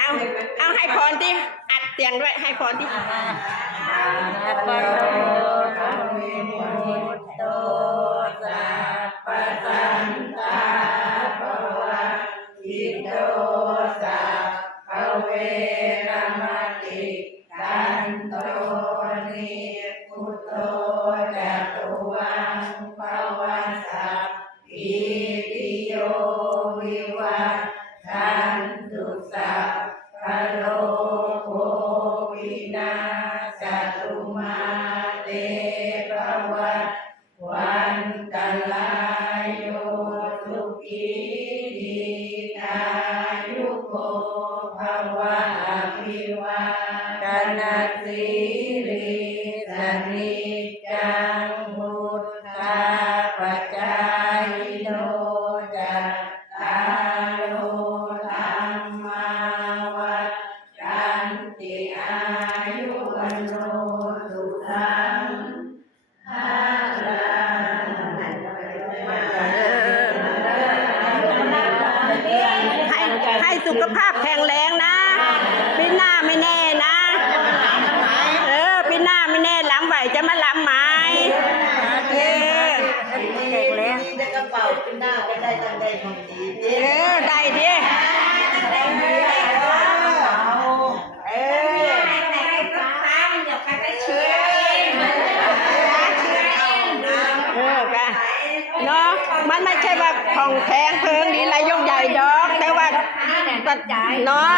เอาเอาให้พรที่อัดเสียงด้วยให้พรที่ปะโตอะระหะโตสัพพะสันตาภวะอิโตสัพพะเวระมะติสันโตนิพุตโตจัตุวังภวสัพพิติโยวิวัชชันตุสัพพะโลกวินาศตุมาเตภวัตวันตรายโยสุขีทีขายุโกภวะอภิวาทนาสิริสนิจจังพุทธาปัจจายโนจัตตารโอธรรมาวัฏจันติอายุวันโนสุขังภาลังให้สุขภาพแข็งแรงนะปีหน้าไม่แน่นะปีหน้าไม่แน่ล้ำไหวจะมาล้ำไหมแข็งแรงได้กระเป๋าปีหน้าก็ได้ตังได้ของดีได้ดิเนาะมันไม่ใช่ว่าของแพงเพลิงดีไรย่งใหญ่ดอกแต่ว่าเนาะ